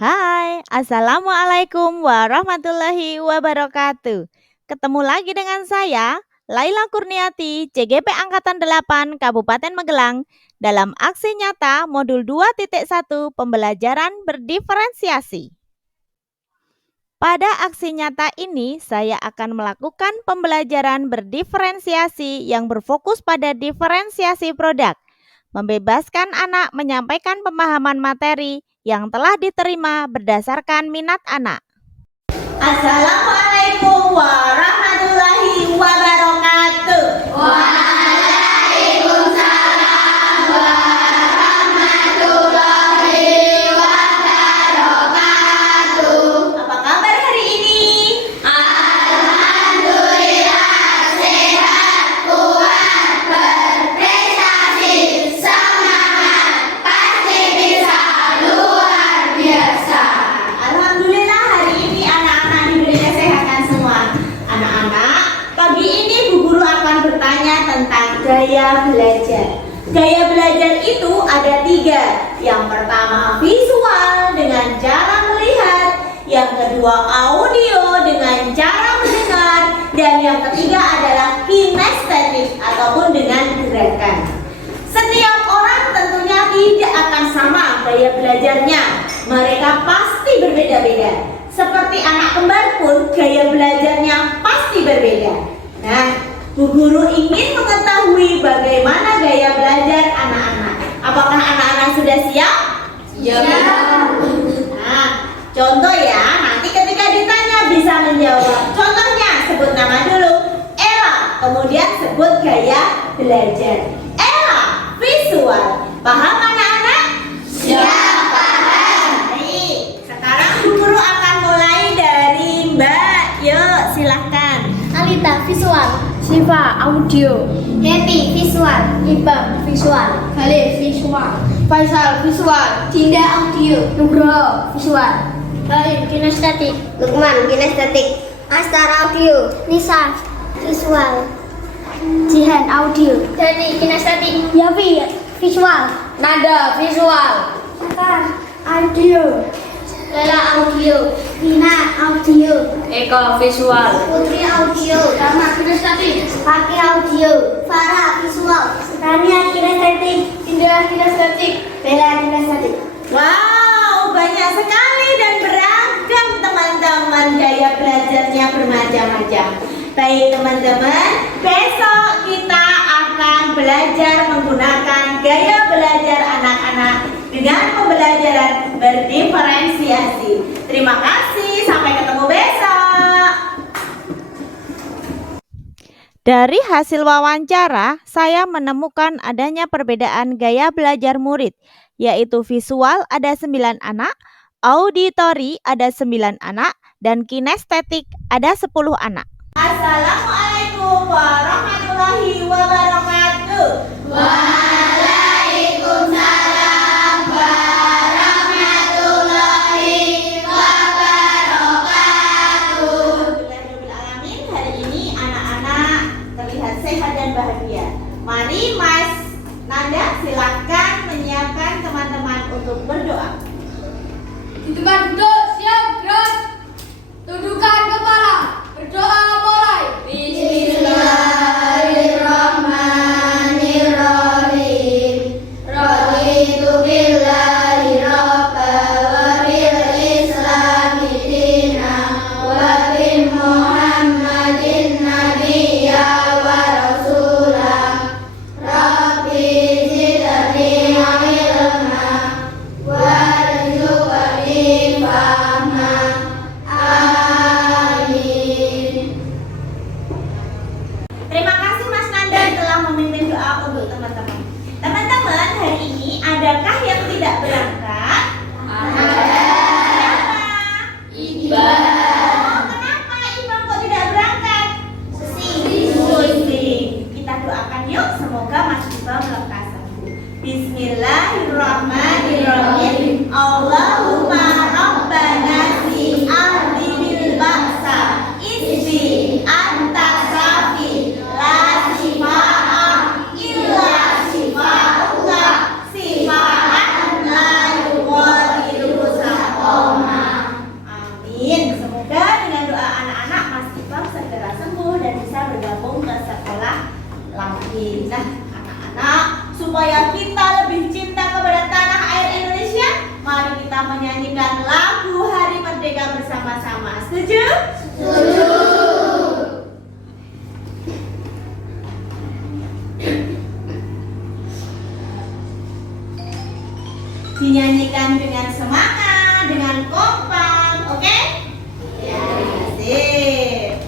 Hai, Assalamualaikum warahmatullahi wabarakatuh. Ketemu lagi dengan saya, Laila Kurniati, CGP Angkatan 8 Kabupaten Magelang, dalam aksi nyata modul 2.1 pembelajaran berdiferensiasi. Pada aksi nyata ini, saya akan melakukan pembelajaran berdiferensiasi yang berfokus pada diferensiasi produk, membebaskan anak menyampaikan pemahaman materi yang telah diterima berdasarkan minat anak. Assalamualaikum warahmatullahi wabarakatuh. Waalaikumsalam warahmatullahi wabarakatuh. Apa kabar hari ini? Alhamdulillah sehat, kuat, berprestasi, semangat, pasti bisa luar biasa. Alhamdulillah hari ini anak-anak diberi kesehatan semua. Anak-anak, pagi ini Bu Guru akan bertanya tentang gaya belajar. Gaya belajar itu ada 3. Yang pertama visual dengan cara melihat, yang kedua audio dengan cara mendengar, dan yang ketiga adalah kinestetik ataupun dengan gerakan. Setiap orang tentunya tidak akan sama gaya belajarnya. Mereka pasti berbeda-beda. Seperti anak kembar pun gaya belajarnya pasti berbeda. Nah, Bu Guru ingin mengetahui bagaimana gaya belajar anak-anak. Apakah anak-anak sudah siap? Siap. Nah, contoh ya, nanti ketika ditanya bisa menjawab. Contohnya, sebut nama dulu. Ella, kemudian sebut gaya belajar. Ella, visual. Paham anak-anak? Siap, paham. Baik, sekarang Bu Guru akan mulai dari Mbak. Yuk, silahkan. Alita visual, Siva audio, Happy visual, Ibam visual, Khalid visual, Faisal visual, Dinda audio, Nugroho visual, Bayu kinestetik, Lukman kinestetik, Astar audio, Nisa visual, Jihan audio, Dani kinestetik, Yafi visual, Nada visual, Sakar audio, Lela audio, Vina audio, Eko visual, Putri audio, Rama kinestetik, Paki audio, Farah visual, Tania kinestetik, Dinda kinestetik, Bella kinestetik. Wow, banyak sekali dan beragam teman-teman, gaya belajarnya bermacam-macam. Baik teman-teman, besok kita akan belajar menggunakan gaya belajar anak-anak dengan pembelajaran berdiferensiasi. Terima kasih, sampai ketemu besok. Dari hasil wawancara, saya menemukan adanya perbedaan gaya belajar murid, yaitu visual ada 9 anak, auditori ada 9 anak, dan kinestetik ada 10 anak. Assalamualaikum warahmatullahi wabarakatuh. Waalaikumsalam warahmatullahi wabarakatuh. Alhamdulillahirrahmanirrahim. Hari ini anak-anak terlihat sehat dan bahagia. Mari Mas Nanda silakan menyiapkan teman-teman untuk berdoa. Di tempat duduk siap gerak, tundukkan kepala, berdoa mulai. Bismillahirrahmanirrahim. Raditu billahi rabba wa bil islami dina wa bi Muhammadin nabiyya wa rasula. Rabbi zidni ilma warzuqni kita menyanyikan lagu Hari Merdeka bersama-sama. Setuju? Dinyanyikan dengan semangat, dengan kompak, oke? Ya, sip.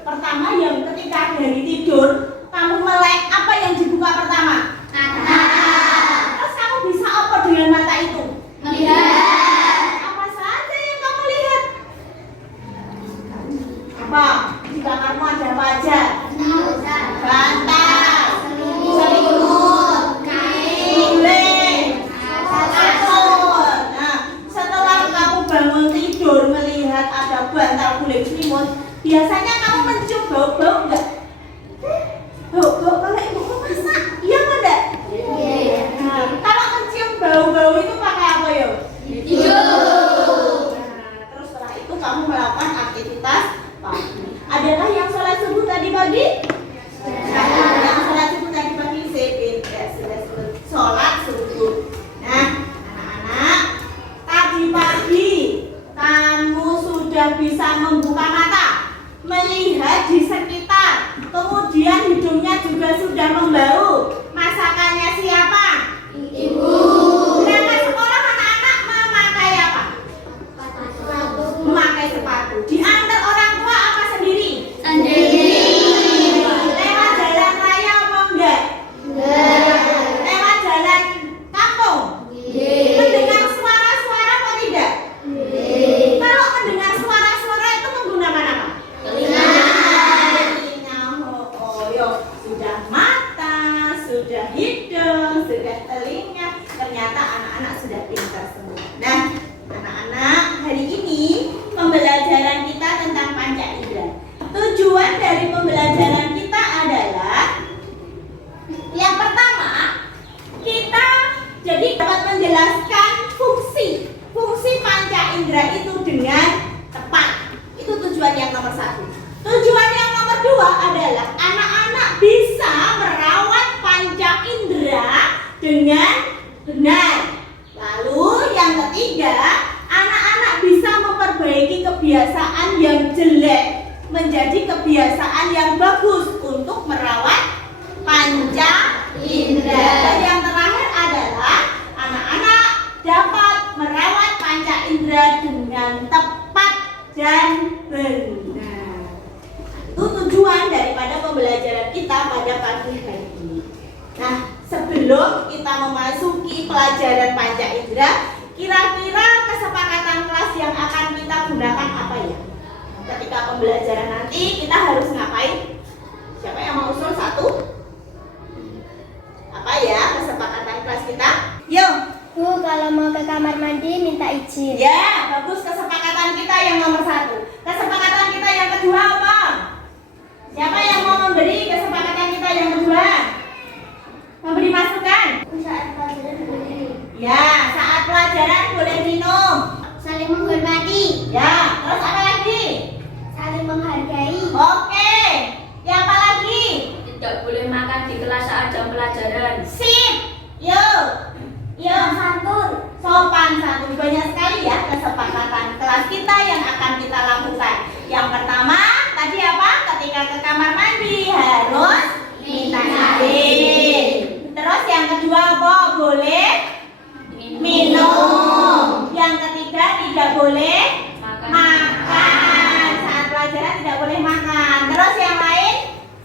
Pertama, yang ketika dari tidur kamu melek, apa yang dibuka pertama? Mata. Terus kamu bisa apa dengan mata itu? Melihat. Apa saja yang kamu lihat? Apa? Di kamarmu ada apa aja? Bantal, selimut, guling, kasur. Nah, setelah kamu bangun tidur melihat ada bantal, guling, selimut, biasanya kamu mencium bau-bau enggak? Bau-bau kalau ibumu masak, iya enggak? Iya. Nah, kalau mencium bau-bau itu pakai apa ya? Tidur. Nah, terus setelah itu kamu melakukan aktivitas pagi. Adakah yang sholat subuh tadi pagi? Yang sholat subuh tadi pagi sudah sholat subuh. Nah, anak-anak, tadi pagi kamu sudah bisa membuka mata, melihat di sekitar, kemudian hidungnya juga sudah membau. Masakannya siapa? Ibu. Berangkat sekolah anak-anak memakai apa? Memakai sepatu. Diantar orang tua apa sendiri? Sendiri. Lewat jalan raya apa enggak? Enggak. Lewat jalan kampung? Mendengar suara-suara apa tidak? Kalau mendengar suara-suara itu menggunakan apa? Telinga. Sudah mata, sudah hidung, sudah telinga. Ternyata anak-anak sudah pintar semua. Nah, anak-anak, hari ini pembelajaran kita tentang panca indera. Tujuan dari pembelajaran kita adalah yang pertama, kita jadi dapat menjelaskan fungsi panca indera itu dengan tepat. Itu tujuan yang nomor 1. Tujuan yang nomor 2 adalah anak-anak bisa merawat panca indera dengan benar. Lalu yang ketiga, anak-anak bisa memperbaiki kebiasaan yang jelek menjadi kebiasaan yang bagus untuk merawat panca indera. Dan yang terakhir adalah anak-anak dapat merawat panca indera dengan tepat dan benar. Itu tujuan daripada pembelajaran kita pada pagi hari ini. Nah, sebelum kita memasuki pelajaran panca indera, kira-kira kesepakatan kelas yang akan kita gunakan apa ya? Ketika pembelajaran nanti kita harus ngapain? Siapa yang mau usul satu? Apa ya kesepakatan kelas kita? Yuk. Bu, kalau mau ke kamar mandi minta izin. Ya, bagus, kesepakatan kita yang nomor satu. Kesepakatan kita yang kedua apa? Siapa yang mau memberi kesepakatan kita yang kedua? Memberi masukan? Saat pelajaran boleh. Ya, saat pelajaran boleh minum. Saling menghormati. Ya, terus apa lagi? Saling menghargai. Oke, ya apa lagi? Tidak boleh makan di kelas saat jam pelajaran. Sip, yuk. Yuk, Santun. sopan santun. Banyak sekali ya kesepakatan kelas kita yang akan kita lakukan. Yang pertama, tadi apa? Ketika ke kamar mandi harus minta izin. Terus yang kedua apa? Boleh minum. Yang ketiga tidak boleh makan. Saat pelajaran tidak boleh makan. Terus yang lain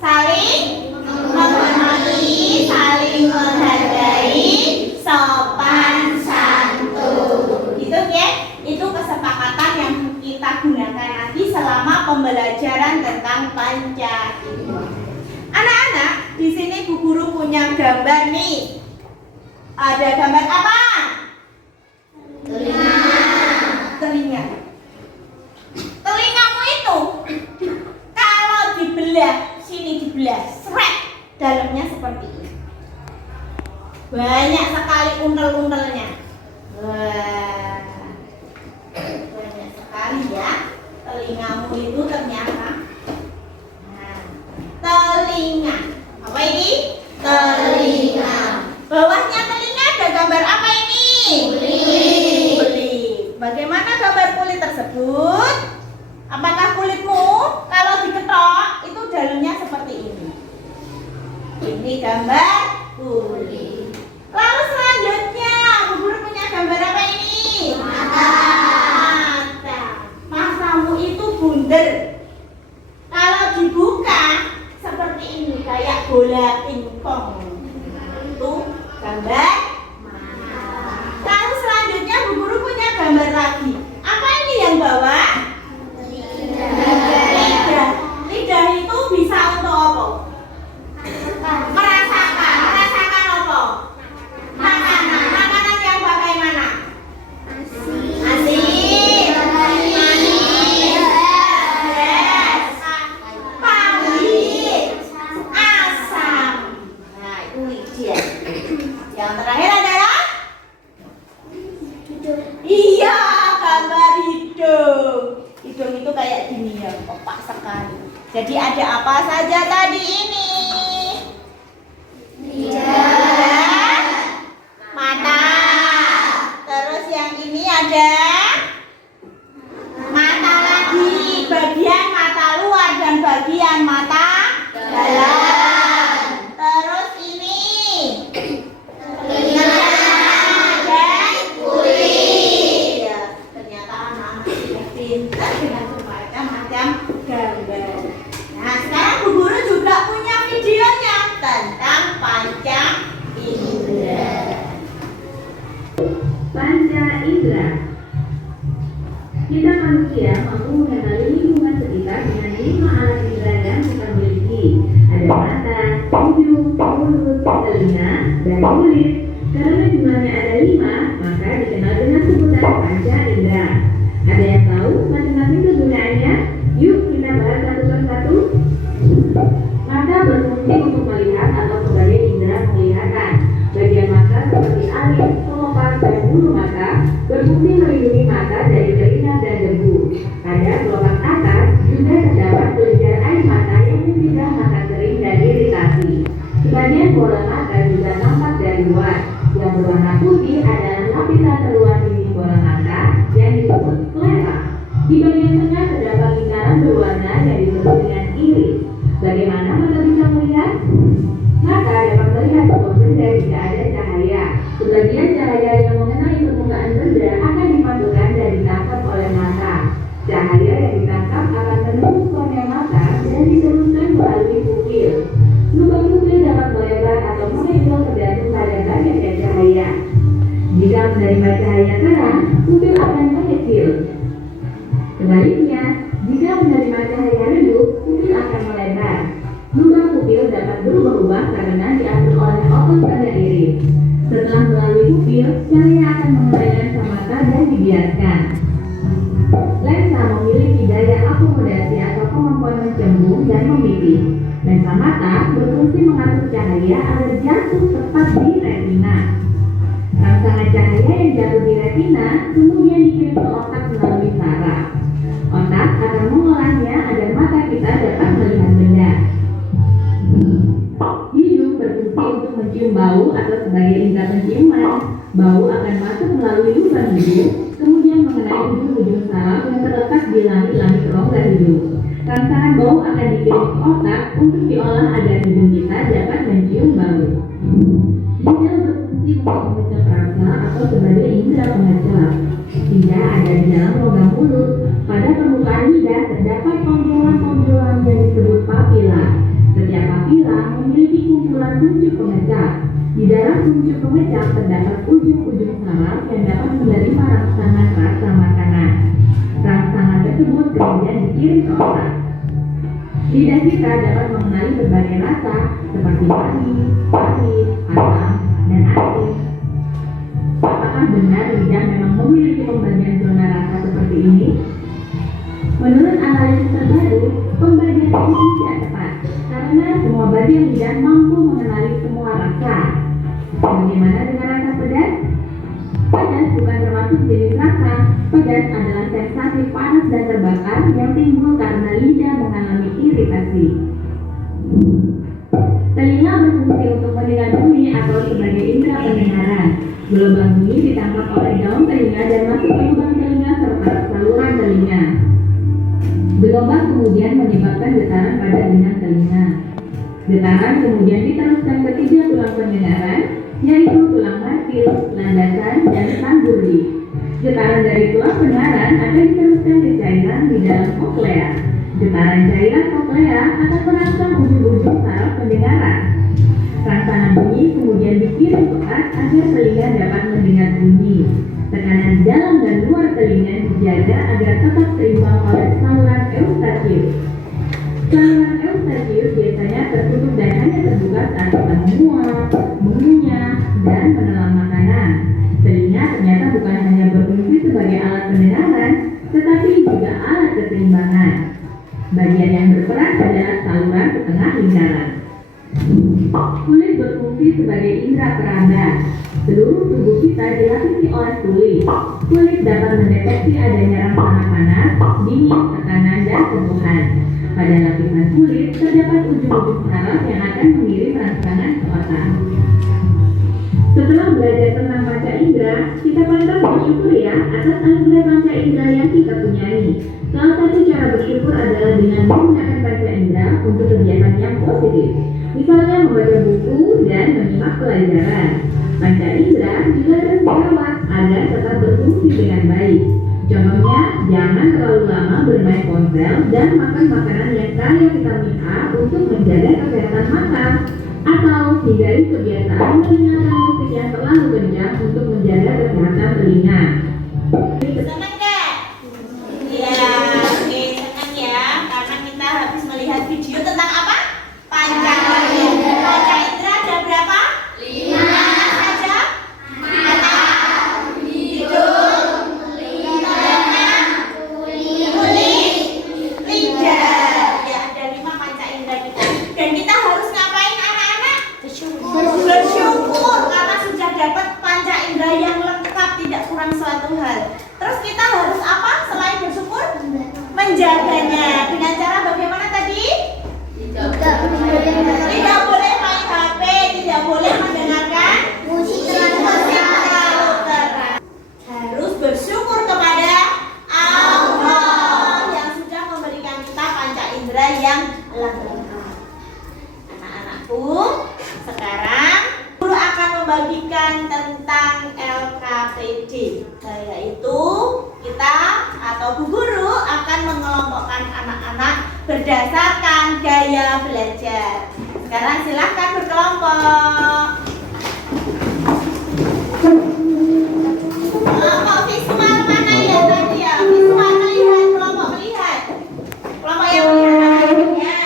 saling menghormati, saling menghargai, sopan santun. Gitu ya. Itu kesepakatan yang kita gunakan nanti selama pembelajaran tentang panca indera. Anak-anak, di sini Bu Guru punya gambar nih. Ada gambar apa? Telinga. Telingamu itu kalau dibelah, sini dibelah, srek, dalamnya seperti ini. Banyak sekali untel-untelnya. Wah, banyak sekali ya. Telingamu itu ternyata. Nah, telinga. Apa ini? Telinga. Bawahnya telinga ada gambar apa ini? Kulit. Bagaimana gambar kulit tersebut? Apakah kulitmu kalau diketok itu dalamnya seperti ini? Ini gambar kulit. Lalu selanjutnya, Bu Guru punya gambar apa ini? Mata. Matamu itu bunder. Kalau dibuka seperti ini, kayak bola pingpong. Itu gambar mata. Lalu selanjutnya Bu Guru punya gambar lagi. Apa ini yang bawah? Lidah. Lidah itu bisa untuk apa? Merasakan. Merasakan apa? Makanan. Makanan yang bagaimana? Asin. Manis. Pedas. Pahit. Asam. Nah, itu lidah. Yang terakhir adalah iya, gambar hidung. Hidung itu kayak gini ya, kopak sekali. Jadi ada apa saja tadi ini? Lidah, mata. Terus yang ini ada mata lagi, bagian mata luar dan bagian mata dalam. Terus ini dan kulit. Ya, ternyata anak-anak sudah pintar dengan bermacam-macam gambar. Nah, sekarang Bu Guru juga punya videonya tentang panca indera. Panca indera. Kita manusia mampu mengenali lingkungan sekitar dengan 5 alat indera yang kita miliki. Ada mata, hidung, mulut, telinga, dan kulit. Karena jumlahnya ada 5, maka dikenal dengan sebutan panca indera. Ada yang tahu masing-masing kegunaannya? Yuk kita bahas satu persatu. Mata berfungsi untuk melihat atau sebagai indera penglihatan. Bagian mata seperti alis, kelopak, dan bulu mata berfungsi melindungi mata dari keringat dan debu. Pada kelopak atas juga terdapat kelenjar air mata yang mencegah mata kering dan iritasi. Sebagian bola mata juga tampak dari luar. Yang berwarna putih adalah lapisan terluar bibir bola mata yang disebut sklera. Di bagian tengah terdapat lingkaran berwarna yang disebut dengan iris. Bagaimana mata bisa melihat? Mata dapat melihat sebuah benda jika ada cahaya. Sebagian cahaya yang mengenai permukaan benda akan dipantulkan dan ditangkap oleh mata. Cahaya yang ditangkap akan menembus kornea mata dan diteruskan melalui pupil dapat melebar atau mengecil tergantung pada banyaknya cahaya. Jika menerima cahaya terang, pupil akan mengecil. Sebaliknya, jika menerima cahaya redup, pupil akan melebar. Lubang pupil dapat berubah-ubah karena diatur oleh otot pada iris. Setelah melalui pupil, cahaya akan mengenai lensa mata dan dibiarkan. Lensa memiliki daya akomodasi atau kemampuan mencembung dan memipih. Lensa mata berfungsi mengatur cahaya agar jatuh tepat di retina. Rangsangan cahaya yang jatuh di retina kemudian dikirim ke otak melalui saraf. Otak akan mengolahnya agar mata kita dapat melihat benda. Hidung berfungsi untuk mencium bau atau sebagai indera penciuman. Bau akan masuk melalui lubang hidung, kemudian mengenai ujung-ujung saraf yang terletak di langit-langit rongga hidung. Rangsangan bau akan dikirim ke otak untuk diolah agar hidung kita dapat mencium bau. Lidah berfungsi untuk memecah rasa atau sebagai indera pengecap. Lidah ada di dalam rongga mulut. Pada permukaan lidah terdapat tonjolan-tonjolan yang disebut papila. Setiap papila memiliki kumpulan kuncup pengecap. Di dalam kuncup pengecap terdapat ujung-ujung saraf yang dapat menerima rangsangan rasa makanan. Rangsangan tersebut kemudian dikirim ke otak. Lidah kita dapat mengenali berbagai rasa seperti manis, pahit, asam, dan asin. Apakah benar lidah memang memiliki pembagian zona rasa seperti ini? Menurut analisis terbaru, pembagian ini tidak tepat karena semua bagian lidah mampu mengenali semua rasa. Bagaimana dengan rasa pedas? Pedas bukan termasuk jenis rasa. Pedas adalah sensasi panas dan terbakar yang timbul karena lidah mengalami iritasi. Telinga berfungsi untuk mendengar bunyi atau sebagai indera pendengaran. Gelombang bunyi ditangkap oleh daun telinga dan masuk ke lubang telinga serta saluran telinga. Gelombang kemudian menyebabkan getaran pada benang telinga. Getaran kemudian diteruskan ke 3 tulang pendengaran, yaitu tulang martil, landasan, dan tangguli. Getaran dari tulang pendengaran akan diteruskan ke cairan di dalam koklea. Getaran cairan koklea akan merangsang ujung-ujung saraf pendengaran. Rangsangan bunyi kemudian dikirim ke otak agar telinga dapat mendengar bunyi. Tekanan dalam dan luar telinga dijaga agar tetap seimbang oleh saluran eustasius. Saluran eustasius biasanya tertutup dan hanya terbuka saat kita menguap, mengunyah, dan menelan makanan. Telinga ternyata bukan hanya berfungsi sebagai alat pendengaran, tetapi juga alat keseimbangan. Bagian yang berperan adalah saluran ke tengah lingkaran. Kulit berfungsi sebagai indera peraba. Seluruh tubuh kita dilapisi oleh kulit. Kulit dapat mendeteksi adanya rangsangan panas, dingin, tekanan, dan sentuhan. Pada lapisan kulit terdapat ujung-ujung saraf yang akan mengirim rangsangan ke otak. Setelah belajar tentang panca indera, kita pantas bersyukur ya atas anugerah panca indera yang kita punyai. Salah satu cara bersyukur adalah dengan menggunakan panca indera untuk kegiatan yang positif. Misalnya membaca buku dan menyimak pelajaran. Panca indera juga harus dirawat agar tetap berfungsi dengan baik. Contohnya, jangan terlalu lama bermain ponsel dan makan makanan yang kaya vitamin A untuk menjaga kesehatan mata. Atau hindari kebiasaan mendengarkan musik yang terlalu kencang untuk menjaga kesehatan telinga. Senang nggak? Iya, oke, senang ya, karena kita habis melihat video tentang apa? Panca indera. Panca indera ada berapa? 5. Mana saja? Mata, hidung, telinga, kulit, lidah. Ya, ada 5 panca indera kita. Dan kita harus ngapain anak-anak? Bersyukur karena sudah dapat panca indera yang lengkap, tidak kurang suatu hal. Terus kita harus apa selain bersyukur? Menjaganya. Dengan cara bagaimana tadi? Tidak boleh main HP, tidak boleh mendengarkan musik terlalu keras. Harus bersyukur kepada Allah yang sudah memberikan kita panca indera yang lengkap. Anak-anakku, sekarang guru akan membagikan tentang LKPD, yaitu kita atau Bu Guru akan mengelompokkan anak-anak berdasarkan gaya belajar. Sekarang silahkan berkelompok. Kelompok visual mana ya tadi ya? Visual melihat, kelompok melihat. Kelompok yang melihat ya.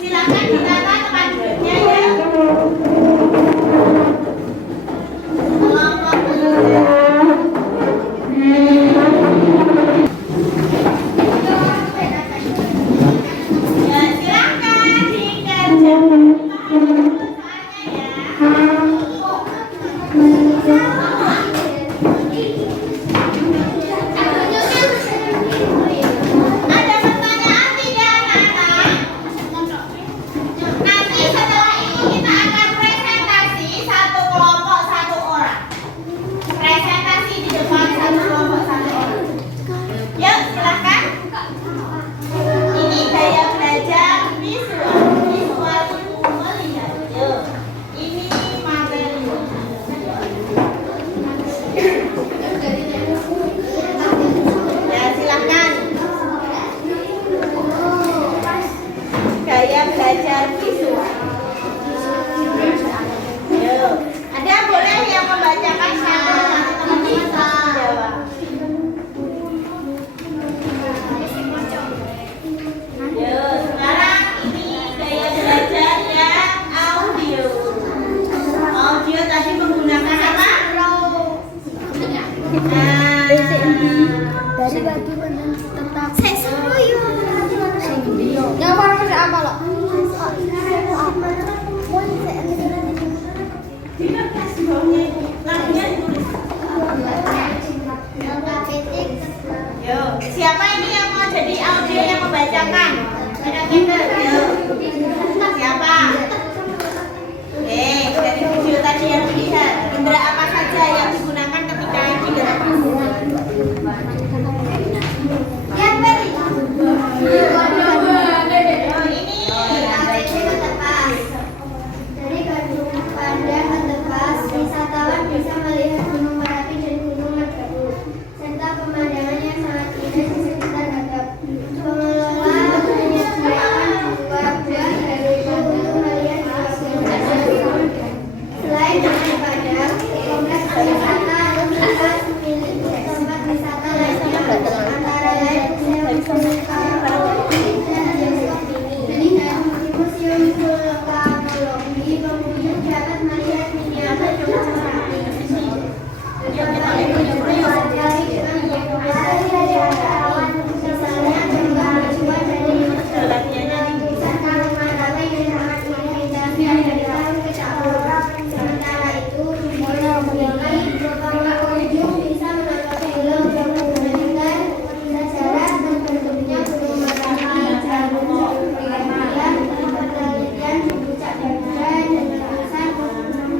Silahkan ditata tempat duduknya ya. Kelompok melihat. Ya, silahkan dikerjakan. Ada pertanyaan tidak anak-anak? Nanti setelah ini kita akan presentasi satu kelompok satu orang. Presentasi di depan satu kelompok satu orang. Yuk silahkan. Ini gaya belajar visual. Visual itu melihat. Yuk. Ini materi. Ya silahkan. Gaya belajar visual. Yuk. Ada boleh yang membacakan satu teman-teman jawab. Yuk, sekarang ini gaya belajar yang audio. Audio tadi menggunakan apa? Dari bagi tentang Yang warna apa loh? Yuk, siapa ini yang mau jadi audio yang membacakan? Yuk. Siapa? Oke, dari video tadi yang dilihat, indera apa saja yang digunakan ketika digerakkan? yang beri Oh, ini. dari Bandung pandang Antepas, wisatawan bisa melihat Gunung Merapi dan Gunung Merbabu serta pemandangan yang sangat indah di sekitar Batak. Pengelola menyediakan dua buah helium untuk melihat gelombang. Selain Gunung Padang, kompleks wisata Antepas memiliki tempat wisata lainnya antara lain Museum Vulkanologi dan Bioskop Mini dan Museum Vulkanologi. Pengunjung dapat melihat miniatur gunung Merapi. Awan misalnya gempa berjual dari serta rumah ramai dan sangat indah dari tahun ke tahun. Sementara itu, pengunjung bisa menonton film yang membandingkan sejarah dan bentuknya gunung Merapi, jarum-jarum penelitian di puncak Dandara dan letusan gunung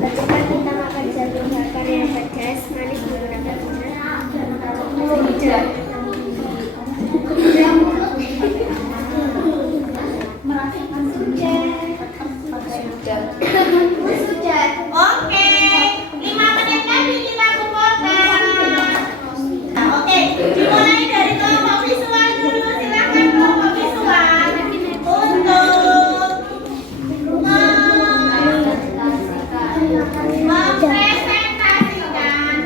Ketika kita makan jagung bakar yang pedas, manis menggunakan lidah. Oke, 5 menit lagi kita kumpulkan. Nah, oke, dimulai dari kelompok visual dulu. Silakan kelompok visual untuk mempresentasikan.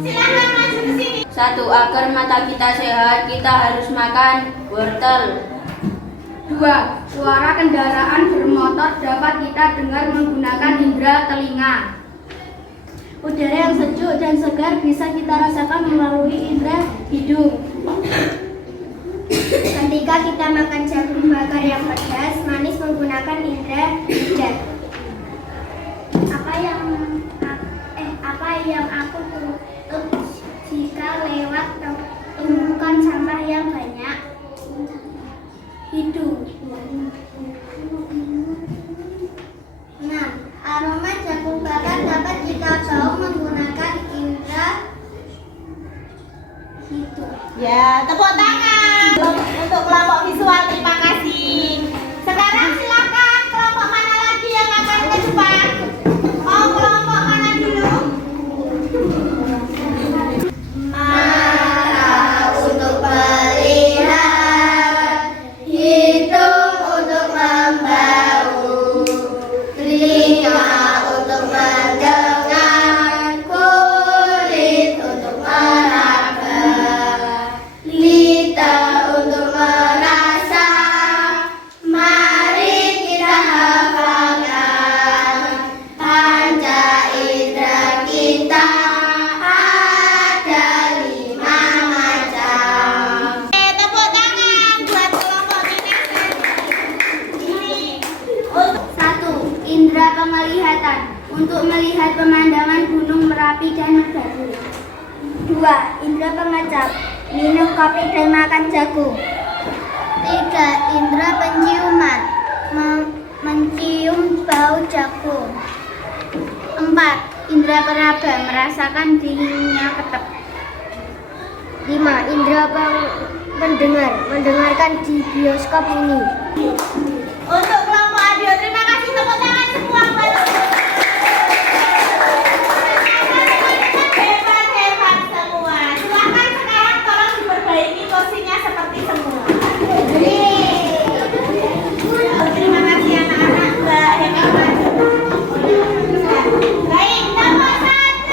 Silakan maju ke sini. 1. Agar mata kita sehat, kita harus makan wortel. 2. Suara kendaraan bermotor dapat kita dengar menggunakan indera telinga. Udara yang sejuk dan segar bisa kita rasakan melalui indera hidung. Ketika kita makan jagung bakar yang pedas, manis menggunakan indera lidah. Apa yang aku tutup jika lewat tumpukan sampah yang banyak? Hidung. 6. Aroma jagung bakar dapat kita bau menggunakan indera hidung. Ya, tepuk tangan untuk kelompok visual. Terima kasih. Sekarang silakan kelompok mana lagi yang akan ke depan? Mau kelompok mana dulu? Mata untuk melihat, hidung untuk membau, telinga untuk mendengar, kulit untuk meraba, lidah untuk merasa. Mari kita hafalkan panca indera kita ada 5 macam. Tepuk tangan buat kelompok ini. 1. Indera penglihatan untuk melihat pemandangan Gunung Merapi dan Merbabu. 2. Indera pengecap minum kopi dan makan jagung. 3. Indera penciuman mencium bau jagung. 4. Indera peraba merasakan dinginnya ketep. 5. Indera mendengarkan di bioskop ini. Untuk kelompok audio, terima kasih. Tepuk tangan semua. Hebat semua. Silakan sekarang tolong diperbaiki kursinya seperti semua. Terima kasih anak-anak. Mbak Heka maju. Baik, nomor 1.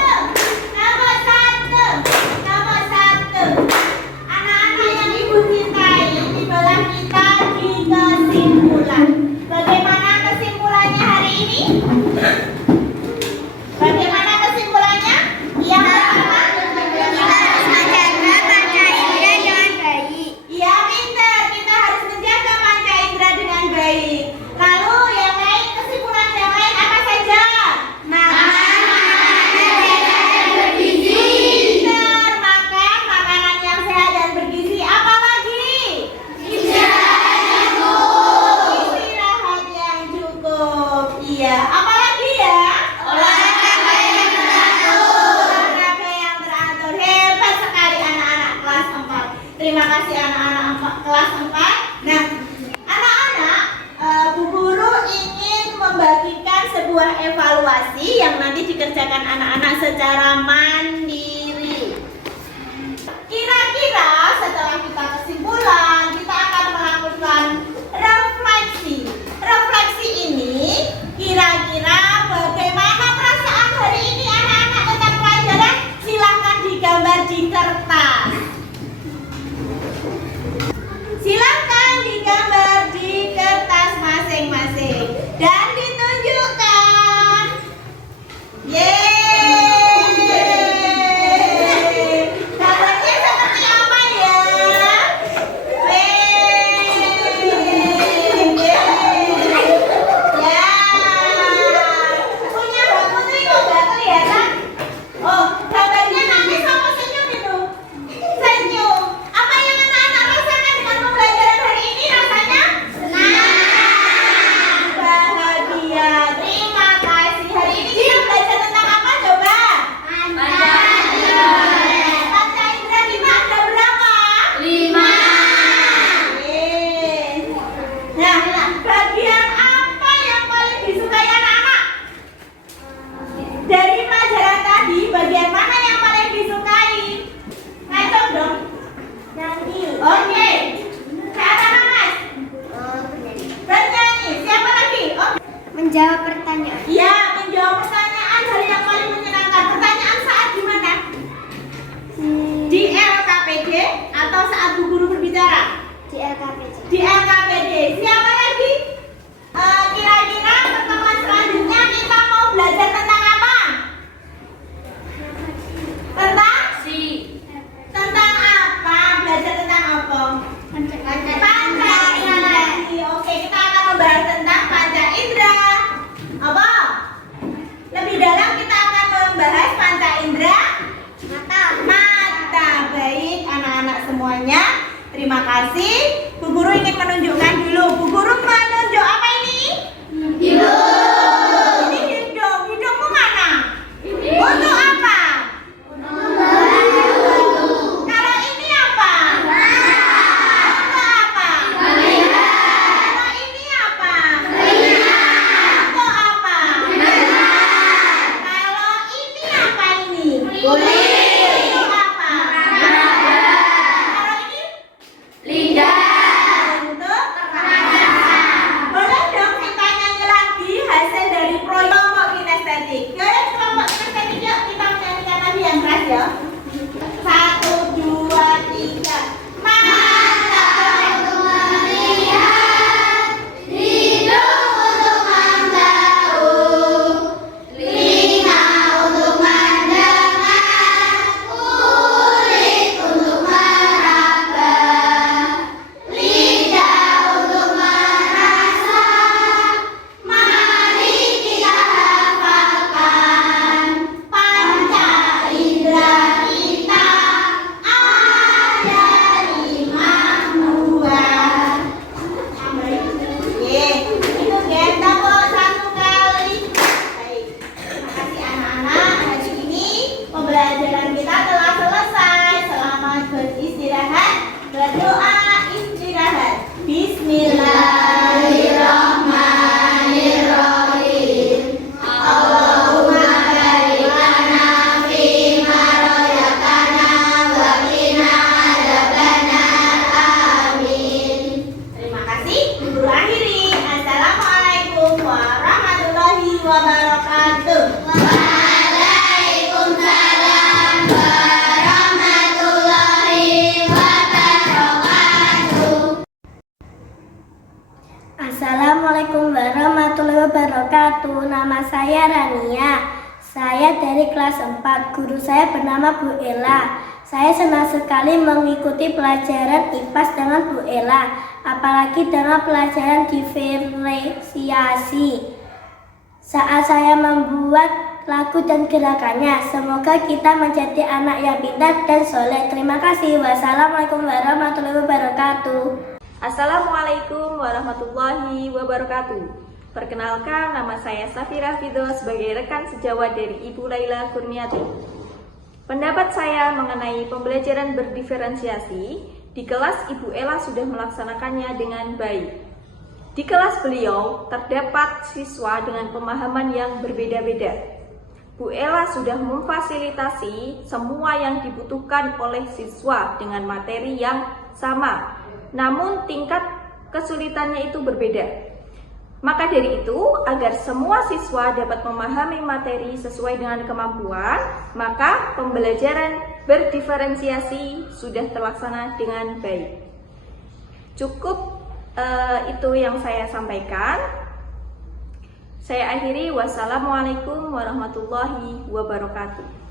Anak-anak yang Ibu cintai, di belah kita di kesimpulan. Bagaimana kesimpulannya hari ini? Bagaimana kesimpulannya? Yang pertama, Kita harus menjaga panca indera dengan baik. iya pintar. Kita harus menjaga panca indera dengan baik. Lalu yang lain, kesimpulan yang lain apa saja? Pintar, makan makanan yang sehat dan bergizi. Apa lagi? Istirahat yang cukup. Iya. Apa lagi ya? Olahraga yang teratur. Hebat sekali anak-anak kelas 4. Terima kasih anak-anak kelas 4. Nah, anak-anak, Bu Guru ingin membagikan sebuah evaluasi yang nanti dikerjakan anak-anak secara mandiri. Kira-kira setelah kita kesimpulan, kita akan melakukan refleksi. Refleksi ini kira-kira bagaimana perasaan hari ini anak-anak tentang pelajaran? Silahkan digambar di kertas. Silakan digambar di kertas masing-masing dan ditunjukkan. Yeay! Nah, bagian apa yang paling disukai anak-anak? Dari pelajaran tadi, bagian mana yang paling disukai? Ngaco dong. Nyanyi. Oke. Cara Mas. Bernyanyi. Siapa lagi? Oke. Menjawab pertanyaan. Iya, menjawab pertanyaan hal yang paling menyenangkan. Pertanyaan saat di mana? Di LKPD atau saat Bu Guru berbicara? Di LKPJ. Di LKPD. Siapa lagi? Kira-kira pertemuan selanjutnya kita mau belajar tentang apa? Tentang? Tentang apa? Belajar tentang apa? Panca lagi. Oke, kita akan membahas tentang panca indera. Apa? Lebih dalam kita akan membahas panca indera mata. Baik, anak-anak semuanya. Terima kasih. Bu Guru ingin menunjukkan dulu. Bu Guru menunjuk apa ini? Hidung. Ini hidung. Hidungmu mana? Untuk apa? Kalau ini apa? Untuk apa? Kalau ini apa? Untuk apa? Kalau ini apa ini? Untuk apa? Kalau ini? Untuk boleh dong kita nyanyi lagi hasil dari proyek kelompok kinestetik. Kelompok kinestetik yuk kita menyanyikan lagi yang keras ya. 1, 2, 3. Mata Untuk melihat, hidung untuk membahu, telinga untuk mendengar, kulit untuk meraba, lidah untuk merasa. Mari kita hafalkan panca indera kita ada 5 buah. Oke, itu kita kok 1 kali. Baik, terima kasih anak-anak. Hari ini pembelajaran kita telah selesai. Selamat beristirahat. Berdoa istirahat. Bismillahirrahmanirrahim. Allahumma barik lana fima razaqtana wa qina adzabannar. Amin. Terima kasih. Guru akhiri. Assalamualaikum warahmatullahi wabarakatuh. Waalaikumsalam warahmatullahi wabarakatuh. Assalamualaikum warahmatullahi wabarakatuh. Nama saya Rania. Saya dari kelas 4. Guru saya bernama Bu Ella. Saya senang sekali mengikuti pelajaran IPAS dengan Bu Ella, apalagi dengan pelajaran diferensiasi. Saat saya membuat lagu dan gerakannya, semoga kita menjadi anak yang pintar dan soleh. Terima kasih. Wassalamualaikum warahmatullahi wabarakatuh. Assalamualaikum warahmatullahi wabarakatuh. Perkenalkan, nama saya Safira Fido sebagai rekan sejawat dari Ibu Laila Kurniati. Pendapat saya mengenai pembelajaran berdiferensiasi di kelas Ibu Ella sudah melaksanakannya dengan baik. Di kelas beliau terdapat siswa dengan pemahaman yang berbeda-beda. Bu Ella sudah memfasilitasi semua yang dibutuhkan oleh siswa dengan materi yang sama, namun tingkat kesulitannya itu berbeda. Maka dari itu, agar semua siswa dapat memahami materi sesuai dengan kemampuan, maka pembelajaran berdiferensiasi sudah terlaksana dengan baik. Cukup itu yang saya sampaikan. Saya akhiri. Wassalamualaikum warahmatullahi wabarakatuh.